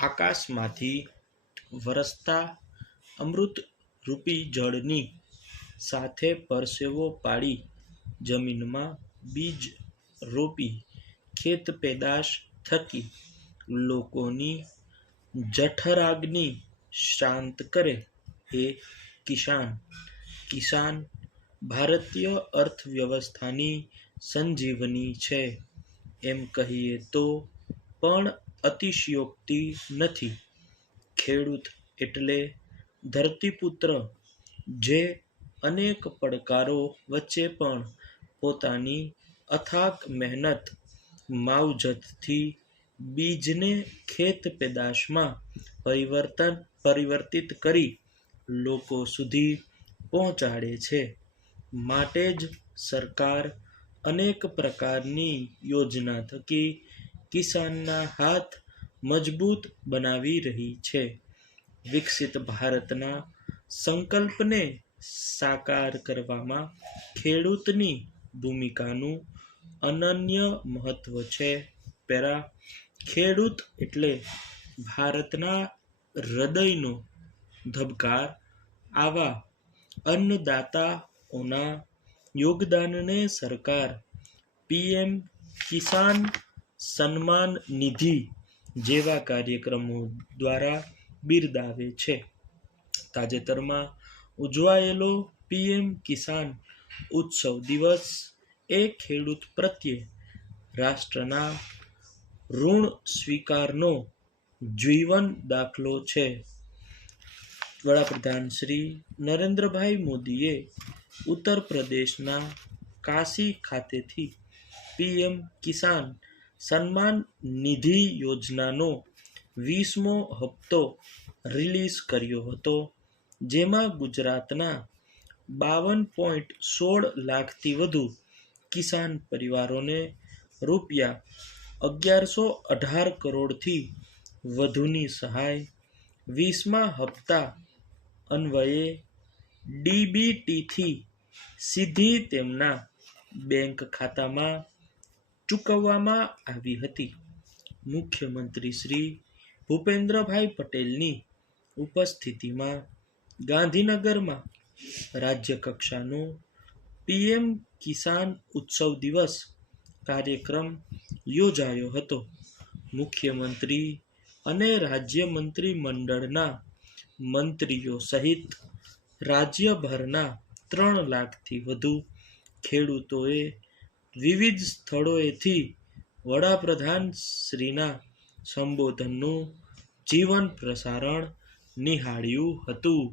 આકાશમાંથી વરસતા અમૃતરૂપી જળની સાથે પરસેવો પાડી જમીનમાં બીજ રોપી ખેત પેદાશ થકી લોકોની જઠરાગ્નિ શાંત કરે એ કિસાન. કિસાન ભારતીય અર્થવ્યવસ્થાની સંજીવની છે એમ કહીએ તો પણ અતિશયોક્તિ નથી. ખેડૂત એટલે ધરતીપુત્ર જે અનેક પડકારો વચ્ચે પણ પોતાની અથાગ મહેનત માવજતથી બીજને ખેત પેદાશમાં પરિવર્તિત કરી લોકો સુધી પહોંચાડે છે. માટે જ સરકાર અનેક પ્રકારની યોજના થકી કિસાનના હાથ મજબૂત બનાવી રહી છે. વિકસિત ભારતના સંકલ્પને સાકાર કરવામાં ખેડૂતની ભૂમિકાનું અનન્ય મહત્વ છે. ખેડૂત એટલે ભારતના હૃદયનો ધબકાર. આવા અન્નદાતાઓના યોગદાનને સરકાર પીએમ કિસાન સન્માન નિધિ જેવા કાર્યક્રમો દ્વારા બિરદાવે છે. તાજેતરમાં ઉજવાયેલો પીએમ કિસાન ઉત્સવ દિવસ એ ખેડૂત પ્રત્યે રાષ્ટ્રના ઋણ સ્વીકારનો જીવંત દાખલો છે. વડાપ્રધાન શ્રી નરેન્દ્રભાઈ મોદીએ ઉત્તર પ્રદેશના કાશી ખાતેથી પીએમ કિસાન સન્માન નિધિ યોજનાનો 20મો હપ્તો રિલીઝ કર્યો હતો, જેમાં ગુજરાતના 52.16 લાખથી વધુ કિસાન પરિવારોને રૂપિયા 1118 કરોડથી વધુની સહાય 20મા હપ્તા અન્વયે ડીબીટીથી સીધી તેમના બેંક ખાતામાં ચૂકવવામાં આવી હતી. મુખ્યમંત્રી શ્રી ભૂપેન્દ્રભાઈ પટેલની ઉપસ્થિતિમાં ગાંધીનગરમાં રાજ્યકક્ષાનો પીએમ કિસાન ઉત્સવ દિવસ કાર્યક્રમ યોજાયો હતો. મુખ્યમંત્રી અને રાજ્ય મંત્રીમંડળના મંત્રીઓ સહિત રાજ્યભરના 3 લાખથી વધુ ખેડૂતોએ વિવિધ સ્થળોએથી વડાપ્રધાન શ્રીના સંબોધનનું જીવંત પ્રસારણ નિહાળ્યું હતું.